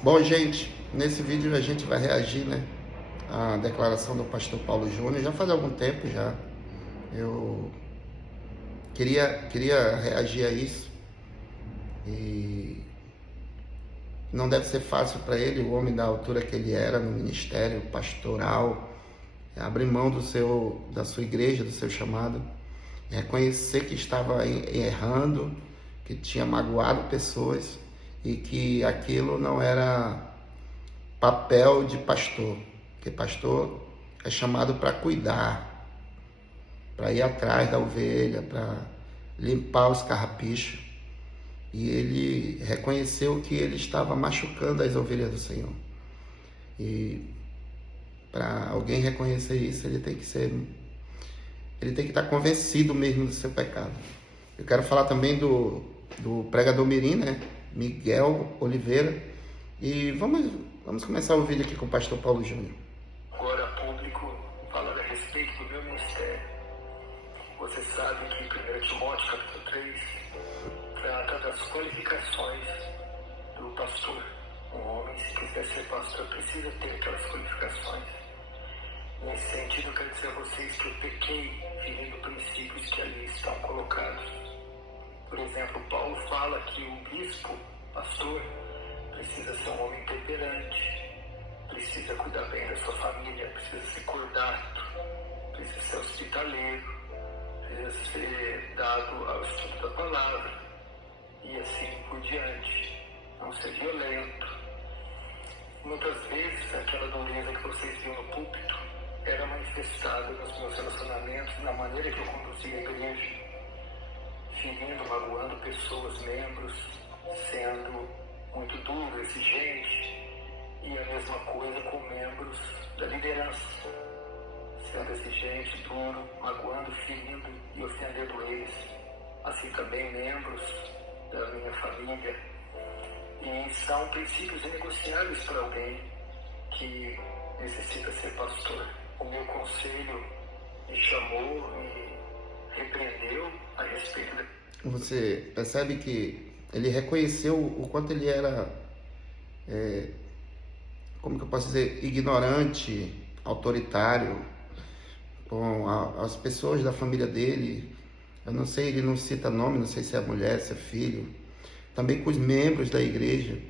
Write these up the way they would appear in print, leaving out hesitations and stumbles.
Bom, gente, nesse vídeo a gente vai reagir, né, à declaração do pastor Paulo Júnior. Já faz algum tempo já. Eu queria reagir a isso e não deve ser fácil para ele, o homem da altura que ele era no ministério pastoral, abrir mão da sua igreja, do seu chamado, reconhecer que estava errando, que tinha magoado pessoas e que aquilo não era papel de pastor, porque pastor é chamado para cuidar, para ir atrás da ovelha, para limpar os carrapichos. E ele reconheceu que ele estava machucando as ovelhas do Senhor. E para alguém reconhecer isso, ele tem que estar convencido mesmo do seu pecado. Eu quero falar também do pregador mirim, né? Miguel Oliveira. E vamos começar o vídeo aqui com o pastor Paulo Júnior. Agora, público, falando a respeito do meu ministério. Você sabe que 1 Timóteo capítulo 3 trata das qualificações do pastor. Um homem, se quiser ser pastor, precisa ter aquelas qualificações. Nesse sentido, eu quero dizer a vocês que eu pequei ferindo princípios que ali estão colocados. Por exemplo, Paulo fala que o bispo, pastor, precisa ser um homem temperante, precisa cuidar bem da sua família, precisa ser cordato, precisa ser hospitaleiro, precisa ser dado ao estudo da palavra e assim por diante, não ser violento. Muitas vezes aquela dureza que vocês viram no púlpito era manifestada nos meus relacionamentos, na maneira que eu conduzia a igreja, ferindo, magoando pessoas, membros, sendo muito duro, exigente, e a mesma coisa com membros da liderança, sendo exigente, duro, magoando, ferindo e ofendendo eles. Assim também membros da minha família. E são princípios inegociáveis para alguém que necessita ser pastor. O meu conselho me chamou, me repreendeu a respeito da... Você percebe que ele reconheceu o quanto ele era, como que eu posso dizer, ignorante, autoritário, com as pessoas da família dele. Eu não sei, ele não cita nome, não sei se é mulher, se é filho. Também com os membros da igreja.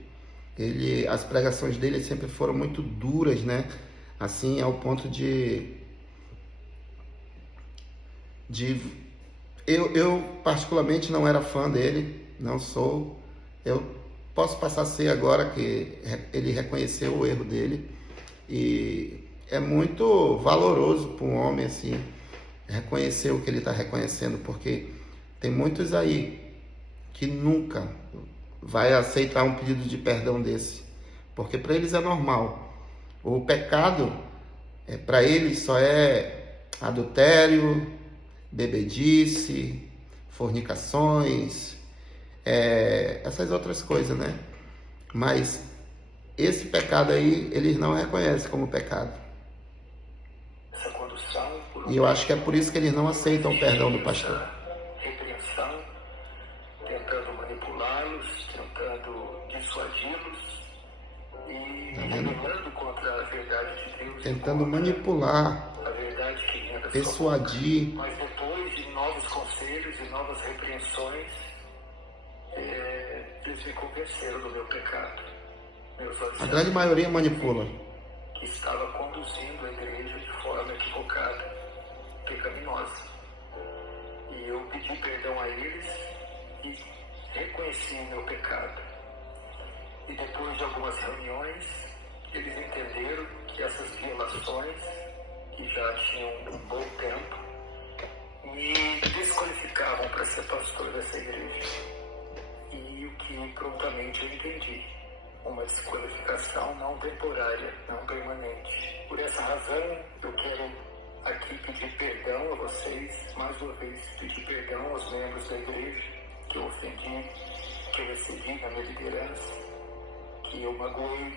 As pregações dele sempre foram muito duras, né? Assim, ao ponto eu particularmente não era fã dele, não sou. Eu posso passar a ser agora que ele reconheceu o erro dele. E é muito valoroso para um homem assim reconhecer o que ele está reconhecendo, porque tem muitos aí que nunca vai aceitar um pedido de perdão desse, porque para eles é normal. O pecado para eles só é adultério, bebedice, fornicações, essas outras coisas, né? Mas esse pecado aí eles não reconhecem como pecado. E eu acho que é por isso que eles não aceitam o perdão do pastor. Repreensão, tentando manipulá-los, tentando dissuadi-los e rebelando contra a verdade de Deus. Tentando manipular, a verdade que vinha da persuadir. Mas depois de novos conselhos e novas repreensões, eles me convenceram do meu pecado. A grande maioria manipula. Que estava conduzindo a igreja de forma equivocada, pecaminosa. E eu pedi perdão a eles e reconheci o meu pecado. E depois de algumas reuniões, eles entenderam que essas violações, que já tinham um bom tempo, me desqualificavam para ser pastor dessa igreja. E o que prontamente eu entendi. Uma desqualificação não temporária, não permanente. Por essa razão, eu quero aqui pedir perdão a vocês, mais uma vez, pedir perdão aos membros da igreja que eu ofendi, que eu excedi na minha liderança, que eu magoei,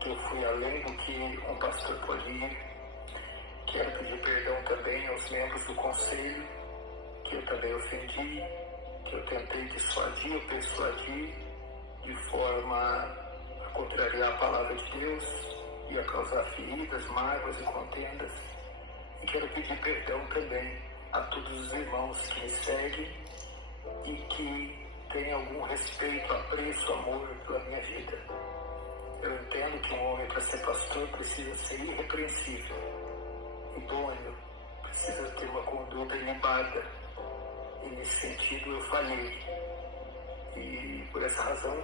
que eu fui além do que um pastor pode ir. Quero pedir perdão também aos membros do conselho, que eu também ofendi, que eu tentei dissuadir ou persuadir de forma a contrariar a palavra de Deus, ia causar feridas, mágoas e contendas. E quero pedir perdão também a todos os irmãos que me seguem e que têm algum respeito, apreço, amor pela minha vida. Eu entendo que um homem, para ser pastor, precisa ser irrepreensível, idôneo, precisa ter uma conduta ilibada. E nesse sentido eu falhei. E por essa razão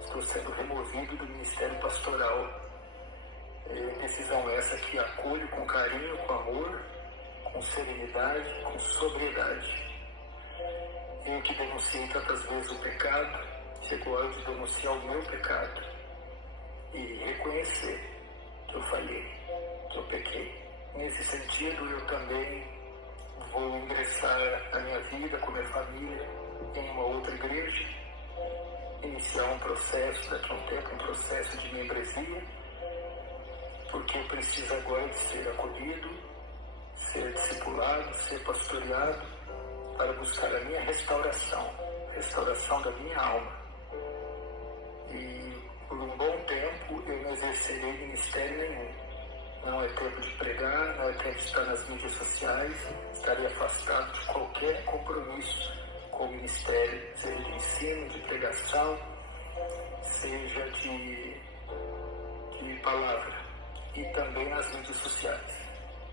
estou sendo removido do ministério pastoral. Decisão essa que acolho com carinho, com amor, com serenidade, com sobriedade. Eu que denunciei tantas vezes o pecado, chegou a hora de denunciar o meu pecado e reconhecer que eu falhei, que eu pequei. Nesse sentido, eu também vou ingressar a minha vida com a minha família em uma outra igreja, iniciar um processo, daqui a um tempo, um processo de membresia, porque eu preciso agora de ser acolhido, ser discipulado, ser pastoreado, para buscar a minha restauração da minha alma. E por um bom tempo eu não exercerei ministério nenhum. Não é tempo de pregar, não é tempo de estar nas mídias sociais, estarei afastado de qualquer compromisso com o ministério, seja de ensino, de pregação, seja de palavra, e também nas mídias sociais.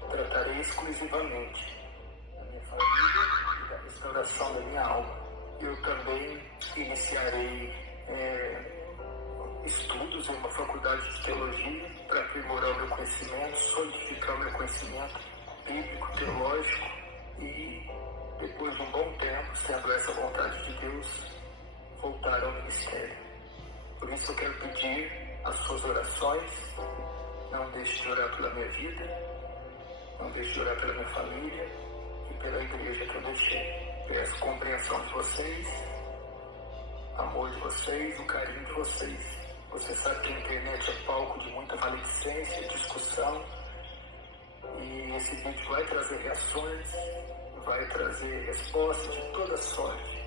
Tratarei exclusivamente da minha família e da restauração da minha alma. Eu também iniciarei estudos em uma faculdade de teologia para aprimorar o meu conhecimento, solidificar o meu conhecimento bíblico, teológico, e depois de um bom tempo, sendo essa vontade de Deus, voltar ao ministério. Por isso eu quero pedir as suas orações. Não deixe de orar pela minha vida, não deixe de orar pela minha família e pela igreja que eu deixei. Peço compreensão de vocês, amor de vocês, o carinho de vocês. Você sabe que a internet é palco de muita maledicência, discussão, e esse vídeo vai trazer reações, vai trazer respostas de toda sorte.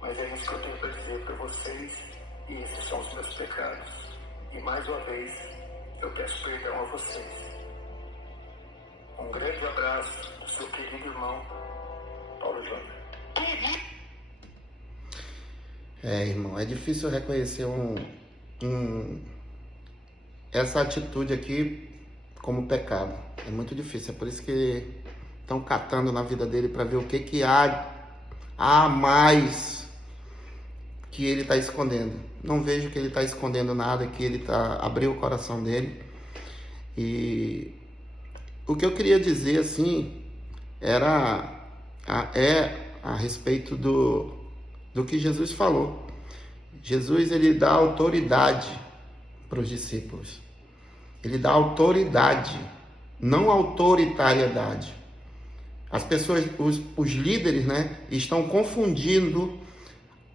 Mas é isso que eu tenho para dizer para vocês, e esses são os meus pecados. E mais uma vez, eu peço perdão a vocês. Um grande abraço do seu querido irmão, Paulo Júnior. Irmão, é difícil reconhecer essa atitude aqui como pecado. É muito difícil, é por isso que estão catando na vida dele para ver o que há mais que ele está escondendo. Não vejo que ele está escondendo nada, que ele abriu o coração dele. E o que eu queria dizer assim era a respeito do que Jesus falou. Jesus, ele dá autoridade para os discípulos. Ele dá autoridade, não autoritariedade. As pessoas, os líderes, né, estão confundindo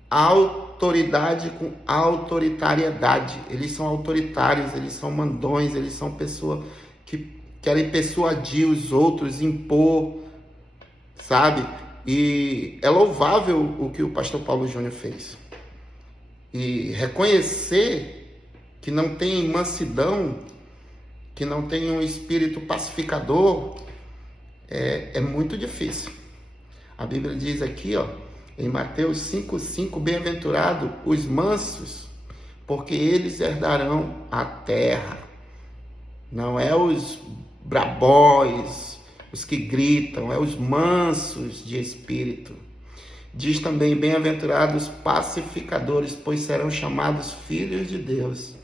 a autoridade com a autoritariedade. Eles são autoritários, eles são mandões, eles são pessoas que querem persuadir os outros, impor, sabe? E é louvável o que o pastor Paulo Júnior fez. E reconhecer que não tem mansidão, que não tem um espírito pacificador, é muito difícil. A Bíblia diz aqui, em Mateus 5,5, bem-aventurado os mansos, porque eles herdarão a terra. Não é os brabóis, os que gritam, é os mansos de espírito. Diz também, bem-aventurados pacificadores, pois serão chamados filhos de Deus.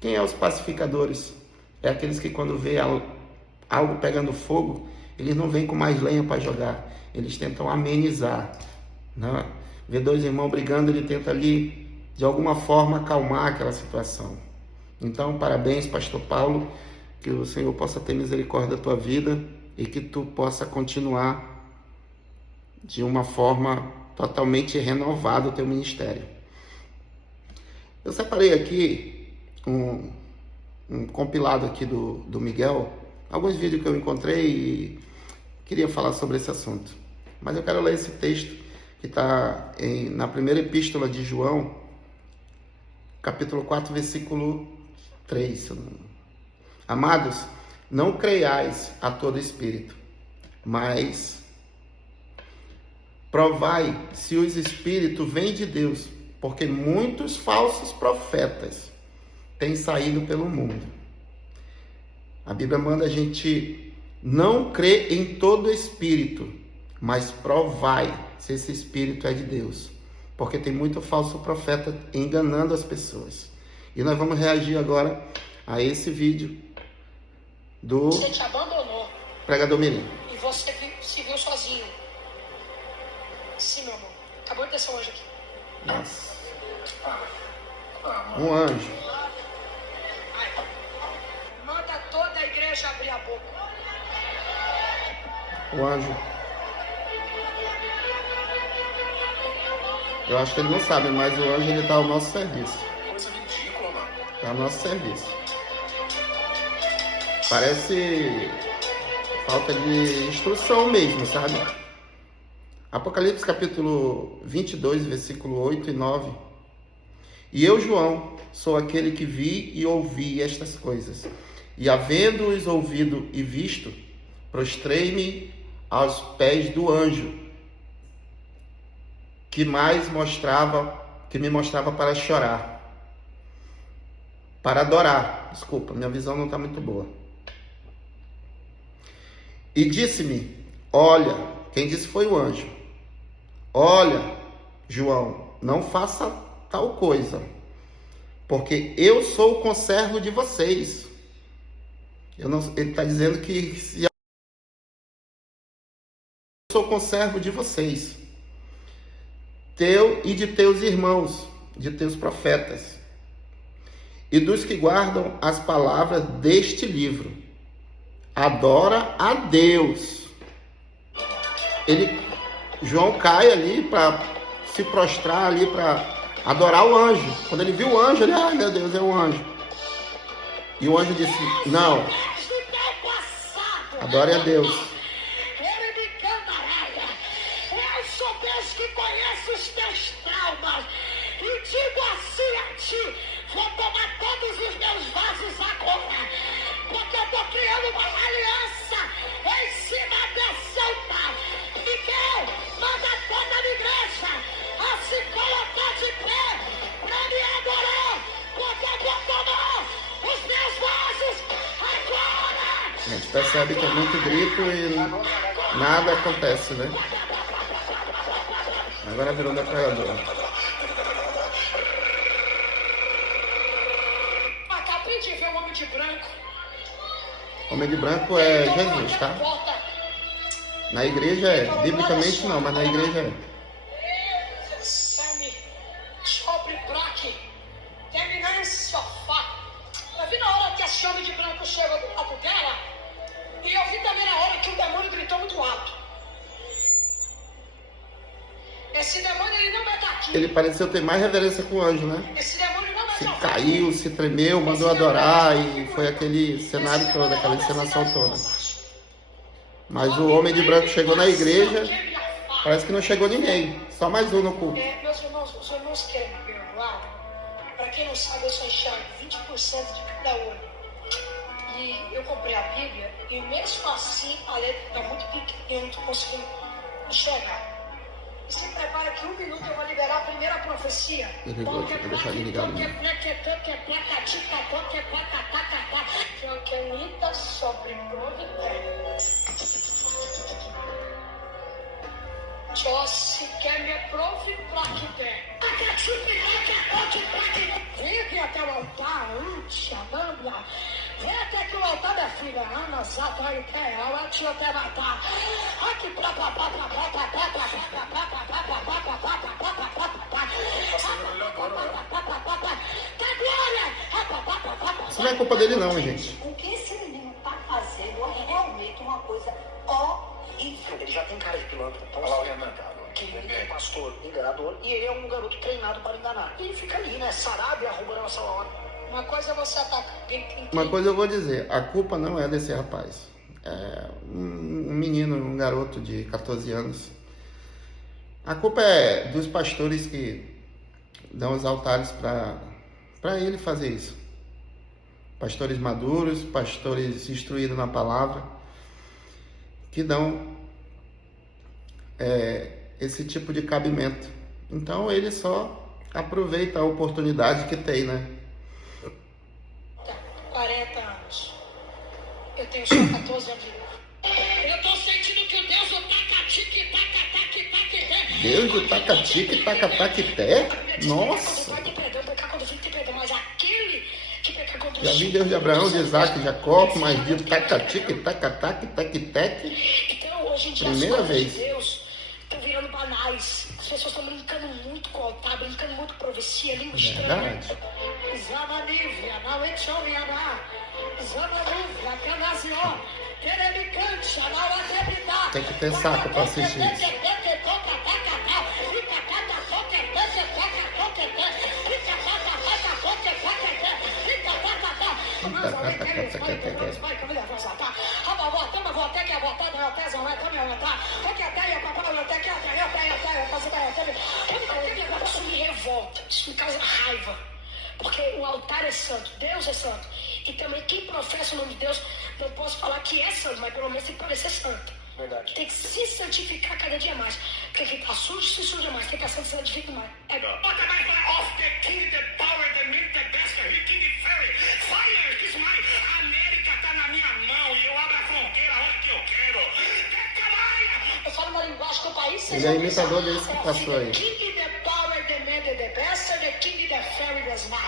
Quem é os pacificadores? É aqueles que quando vê algo pegando fogo, eles não vêm com mais lenha para jogar, eles tentam amenizar. Não? Vê dois irmãos brigando, ele tenta ali, de alguma forma, acalmar aquela situação. Então, parabéns, pastor Paulo, que o Senhor possa ter misericórdia da tua vida e que tu possa continuar de uma forma totalmente renovada o teu ministério. Eu separei aqui um compilado aqui do Miguel, alguns vídeos que eu encontrei e queria falar sobre esse assunto. Mas eu quero ler esse texto que está na primeira epístola de João, capítulo 4, versículo 3. Amados, não creiais a todo espírito, mas provai se os espíritos vêm de Deus, porque muitos falsos profetas têm saído pelo mundo. A Bíblia manda a gente não crer em todo espírito, mas provai se esse espírito é de Deus, porque tem muito falso profeta enganando as pessoas. E nós vamos reagir agora a esse vídeo do Você te abandonou pregador mirim. e você se viu sozinho. Sim, meu amor. Acabou de descer um anjo aqui. Nossa. Um anjo. Ai. Manda toda a igreja abrir a boca. O anjo. Eu acho que ele não sabe, mas o anjo ele está ao nosso serviço. Coisa ridícula, mano. Está ao nosso serviço. Parece falta de instrução mesmo, sabe? Apocalipse capítulo 22, versículo 8 e 9. E eu, João, sou aquele que vi e ouvi estas coisas. E havendo-os ouvido e visto, prostrei-me aos pés do anjo, que me mostrava para chorar, para adorar. Desculpa, minha visão não está muito boa. E disse-me, olha, quem disse foi o anjo. Olha, João, não faça tal coisa, porque eu sou o conservo de vocês. Ele está dizendo que se eu sou conservo de vocês, teu e de teus irmãos, de teus profetas, e dos que guardam as palavras deste livro. Adora a Deus. João cai ali para se prostrar ali para adorar o anjo. Quando ele viu o anjo, ele, ai meu Deus, é um anjo. E o anjo disse, não, adore a Deus. Ele me cantaralha. Eu sou Deus que conhece os teus traumas. E digo assim a ti, vou tomar todos os meus vasos agora. Porque eu estou criando uma aliança em cima desse altar. Miguel, manda toda a igreja a se colocar de pé para me adorar. Porque eu vou tomar os meus vasos agora. A gente percebe que é muito grito e nada acontece, né? Agora virou metralhadora. Acabei de ver o homem de branco. Homem de branco é Jesus, tá? Na igreja é. Biblicamente não, mas na igreja é. Sammy, sobre Braque, terminar esse sofá. Eu vi na hora que esse homem de branco chegou do lado dela, e eu vi também na hora que o demônio gritou muito alto. Esse demônio ele não é daqui. Ele pareceu ter mais reverência com o anjo, né? Esse demônio não é Se daqui. caiu, se tremeu, mandou adorar e foi aquele cenário todo, aquela encenação toda. Mas o homem de branco chegou na igreja, parece que não chegou ninguém, só mais um no culto. Meus irmãos, os irmãos querem me perdoar. Para quem não sabe, eu só enxergo 20% de cada olho. E eu comprei a Bíblia e mesmo assim a letra está muito pequena, eu não estou conseguindo enxergar. E se prepara que 1 minuto eu vou liberar a primeira profecia. Vou deixar ele ligado. Joaquinita sobre providência. Josse quer me provar que tem. Vem aqui até o altar, chamando. Vem até aqui o altar da filha, Ana Zata, e quer ela te até matar. Aqui pra Isso não é culpa dele não, gente. O que esse menino tá fazendo é realmente uma coisa horrível. Ele já tem cara de pilantra. Olha lá o Renan. Que ele é pastor enganador e ele é um garoto treinado para enganar. E ele fica ali, né? Sarado e arrumando a nossa hora. Uma coisa é você atacar. Uma coisa eu vou dizer, a culpa não é desse rapaz. É um menino, um garoto de 14 anos. A culpa é dos pastores que dão os altares para ele fazer isso. pastores maduros, pastores instruídos na palavra, que dão esse tipo de cabimento. Então ele só aproveita a oportunidade que tem, né? 40 anos. Eu tenho só 14 anos de idade. Eu tô sentindo que o Deus do taca-tique, taca-taque-taque-té. Deus do taca-tique, taca-taque-té? Nossa! Vai te perder, pecar quando fica te perder, mas aquele que peca contra Já vi Deus de Abraão, de Isaac, de Jacó, mas de taca-tique, taca-taque, taque-teque. Então, hoje em dia, Primeira as coisas vez. de Deus estão virando banais. As pessoas estão brincando muito com o altar, brincando muito com profecia, língua estranha. Verdade. Zamanívia, Nauetchomianá, Zamanívia, Canasió, Terebicante, Anauatebitá. Tem que ter saco pra assistir isso. Isso me revolta, isso me causa raiva. Porque o altar é santo, Deus é santo. E também quem professa o nome de Deus, não posso falar que é santo, mas pelo menos tem que parecer santo. Verdade. Tem que se santificar cada dia mais. Porque quem está sujo se suja mais, quem está santo se santifica mais. É Of the king, the power, the meat, the best, the king, the fairy. Fire is my. A América tá na minha mão e eu abro a fronteira a hora que eu quero. Eu falo uma linguagem que o país Ele é imitador desse que passou aí. King, the power, the man, the best, the king, the fairy, the smile.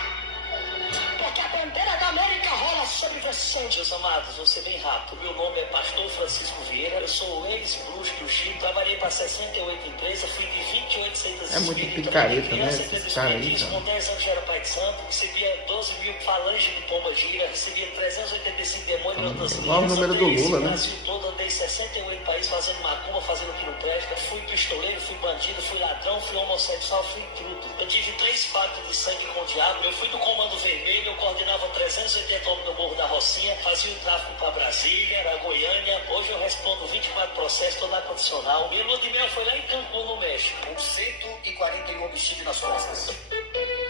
Porque a bandeira da América rola sobre você. Meus amados, vou ser bem rápido. Meu nome é Pastor Francisco Vieira, eu sou o ex-brusque do Chico, trabalhei para 68 empresas, fui de 28 centros É muito espíritas, picareta, criança, né, teve esses caras aí, experiência, cara. com 10 anos já era pai de santo, recebia 12 mil falanges de pomba gira, recebia 385 demônios e outras Igual o número do Lula, né? O Brasil todo, andei 68 países fazendo macumba, fazendo o que não presta, fui pistoleiro, fui bandido, fui ladrão, fui homossexual, fui tudo. Eu tive 3 pactos de sangue com o diabo, eu fui do Comando Vermelho, eu coordenava 380 homens no Morro da Rocinha, fazia o tráfico para Brasília, para Goiânia. Hoje eu respondo 24 processos, estou na condicional. Minha lua de mel foi lá em Cancún, no México. Com 141 homicídios nas costas.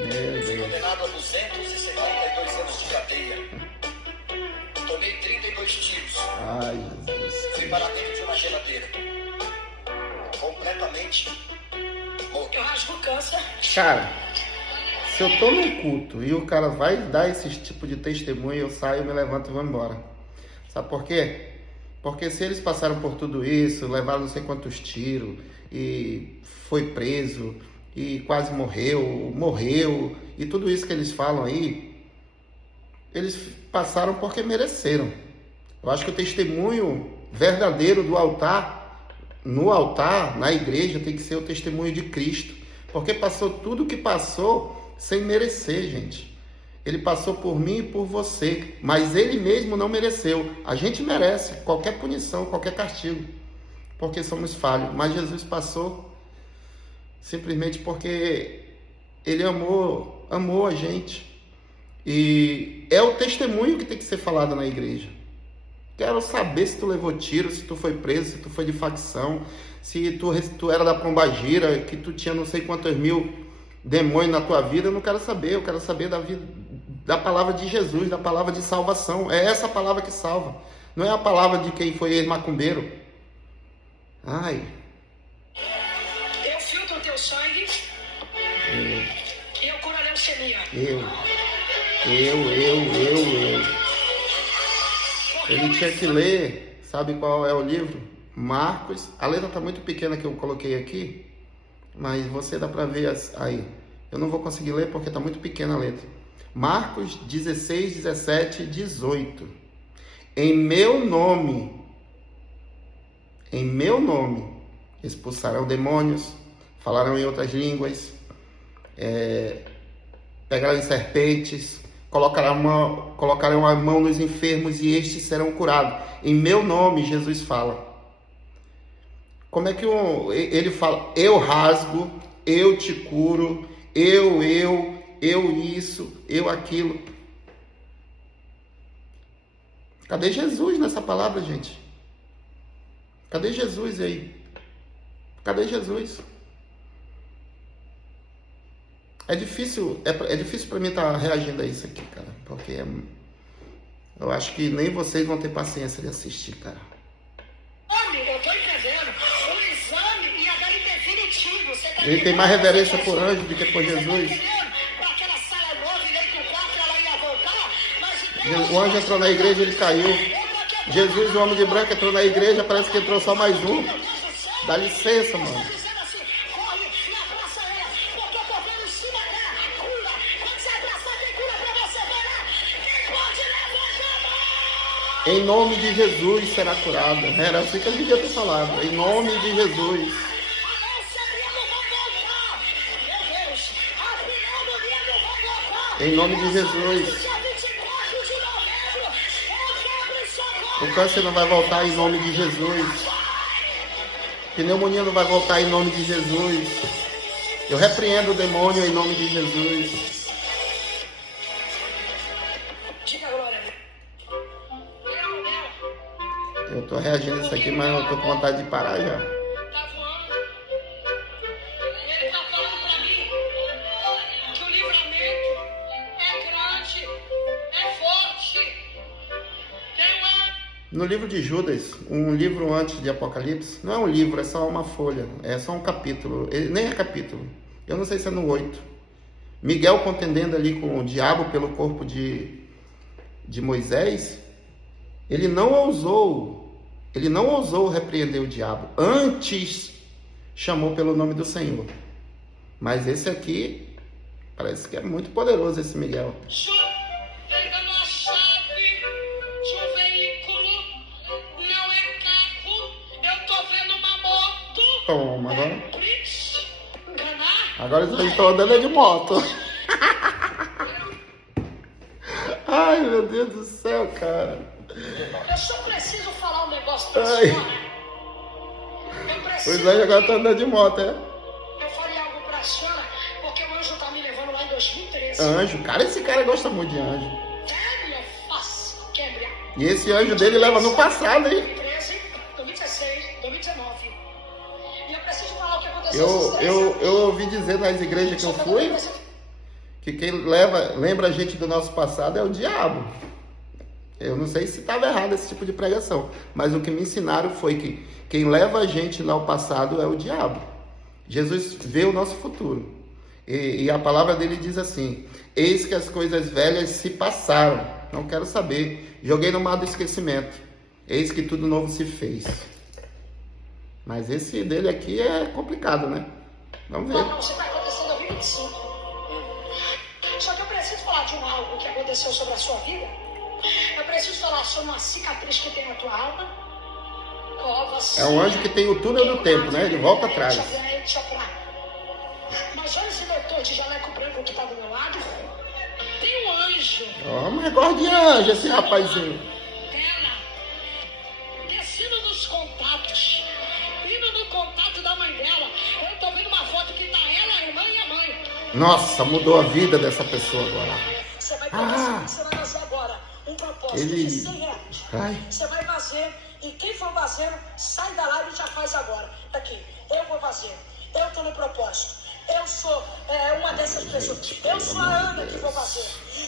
Meu Fui Deus. condenado a 272 anos de cadeia. Tomei 32 tiros. Ai, Jesus. Fui para dentro de uma geladeira. Completamente morto. Eu rasgo o câncer. Cara, se eu tô num culto e o cara vai dar esse tipo de testemunho, eu saio, me levanto e vou embora. Sabe por quê? Porque se eles passaram por tudo isso, levaram não sei quantos tiros, e foi preso, e quase morreu, e tudo isso que eles falam aí, eles passaram porque mereceram. Eu acho que o testemunho verdadeiro do altar, no altar, na igreja, tem que ser o testemunho de Cristo. Porque passou tudo o que passou sem merecer, gente. Ele passou por mim e por você, mas ele mesmo não mereceu. A gente merece qualquer punição, qualquer castigo, porque somos falhos. Mas Jesus passou simplesmente porque ele amou a gente. E é o testemunho que tem que ser falado na igreja. Quero saber se tu levou tiro, se tu foi preso, se tu foi de facção, se tu era da pombagira, que tu tinha não sei quantos mil demônios na tua vida. Eu não quero saber, eu quero saber da palavra de Jesus, da palavra de salvação. É essa palavra que salva, não é a palavra de quem foi ex-macumbeiro. Ai. Eu filtro o teu sangue e eu curo a leucemia. Ele tinha que ler, sabe qual é o livro? Marcos. A letra está muito pequena que eu coloquei aqui, mas você dá para ver aí. Eu não vou conseguir ler porque está muito pequena a letra. Marcos 16, 17, 18. Em meu nome, expulsarão demônios, falarão em outras línguas, pegarão serpentes, colocarão a mão nos enfermos e estes serão curados. Em meu nome, Jesus fala. Como é que ele fala? Eu rasgo, eu te curo, eu isso, eu aquilo. Cadê Jesus nessa palavra, gente? Cadê Jesus aí? Cadê Jesus? É difícil para mim estar reagindo a isso aqui, cara, porque Eu acho que nem vocês vão ter paciência de assistir, cara. Eu tô entendendo. O exame ia dar definitivo. Você tá Ele tem mais reverência por anjo do que por Jesus. Pra aquela sala nova, e aí pro quarto ela ia voltar. Mas O anjo entrou na igreja, ele caiu. Jesus, o homem de branco, entrou na igreja, parece que entrou só mais um. Dá licença, mano. dizendo assim, corre e abraça ela, porque eu tô vendo em cima dela, cura. Quando você abraçar, tem cura pra você, vai lá. Quem pode levantar a mão? Em nome de Jesus será curada. Era assim que ele devia ter falado. Em nome de Jesus. A mão sereno vai voltar. Meu Deus, a opinião do medo vai voltar. Em nome de Jesus. Dia 24 de novembro, eu quebro esse agora. O câncer não vai voltar em nome de Jesus. Pneumonia não vai voltar em nome de Jesus. Eu repreendo o demônio em nome de Jesus. Diga, Glória. Eu tô reagindo a isso aqui, mas eu tô com vontade de parar já. Tá voando. Ele tá falando pra mim que o livramento é grande, é forte. Quem é? No livro de Judas, um livro antes de Apocalipse, não é um livro, é só uma folha, é só um capítulo, ele nem é capítulo, eu não sei se é no 8. Miguel contendendo ali com o diabo pelo corpo de Moisés, ele não ousou repreender o diabo, antes chamou pelo nome do Senhor. Mas esse aqui, parece que é muito poderoso esse Miguel. Pegando a chave de um veículo, não é carro, eu tô vendo uma moto. Toma, agora. Blitz, enganar. Agora eles estão andando de moto. Ai, meu Deus do céu, cara. Eu só preciso falar um negócio pra Ai. senhora. Eu Os preciso. anjos agora estão andando de moto, é? Eu falei algo pra senhora, porque o anjo tá me levando lá em 2013. Anjo, cara, esse cara gosta muito de anjo. Quebre é fácil, quebre. E esse anjo dele leva no passado, hein? 2013, 2016, 2019. E eu preciso falar o que aconteceu esses 3 Eu anos. ouvi dizer nas igrejas que eu fui que quem lembra a gente do nosso passado é o diabo. Eu não sei se estava errado esse tipo de pregação, mas o que me ensinaram foi que quem leva a gente lá ao passado é o diabo. Jesus vê o nosso futuro. E a palavra dele diz assim: eis que as coisas velhas se passaram, não quero saber, joguei no mar do esquecimento, eis que tudo novo se fez. Mas esse dele aqui é complicado, né? Vamos ver. Não, isso vai acontecer em 2025. Só que eu preciso falar de algo que aconteceu sobre a sua vida. Eu preciso falar sobre uma cicatriz que tem na tua alma. Covas. É um anjo que tem o túnel do tempo, né? Ele volta atrás. Mas olha esse doutor de jaleco branco que tá do meu lado. Tem um anjo. Ó, mas gosta de anjo esse rapazinho. Ela descendo nos contatos, indo no contato da mãe dela. Eu tô vendo uma foto que tá ela, a irmã e a mãe. Nossa, mudou a vida dessa pessoa agora. Você vai você vai fazer agora um propósito de 100 reais. Ai. Você vai fazer, e quem for fazendo, sai da live e já faz agora. Tá aqui, eu vou fazer. Eu tô no propósito. Eu sou uma dessas pessoas. Eu sou a Ana que vou fazer.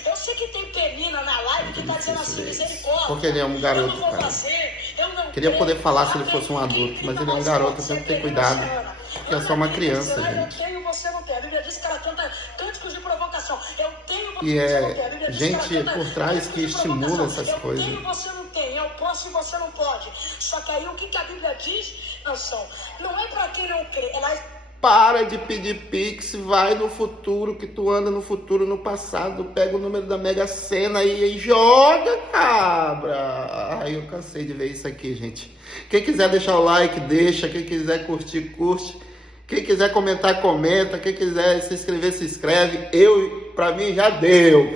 Eu sei que tem Penina na live que tá dizendo assim, misericórdia. Porque ele é um garoto, eu não vou cara. fazer, eu não Queria poder creio. falar se ele fosse um adulto, mas ele é um garoto, eu tenho que ter cuidado. Porque é só uma criança, gente. Eu tenho, você não tem. A Bíblia diz que ela canta cânticos de provocação. Eu tenho, E você não tem. A Bíblia é diz que ela gente canta por trás que cânticos de estimula provocação. essas coisas. Eu tenho, você não tem. Eu posso e você não pode. Só que aí o que a Bíblia diz, Nação? Não é para quem não crê. Ela Para de pedir pix, vai no futuro, que tu anda no futuro, no passado, pega o número da Mega Sena e joga, cabra. Ai, eu cansei de ver isso aqui, gente. Quem quiser deixar o like, deixa. Quem quiser curtir, curte. Quem quiser comentar, comenta. Quem quiser se inscrever, se inscreve. Pra mim já deu.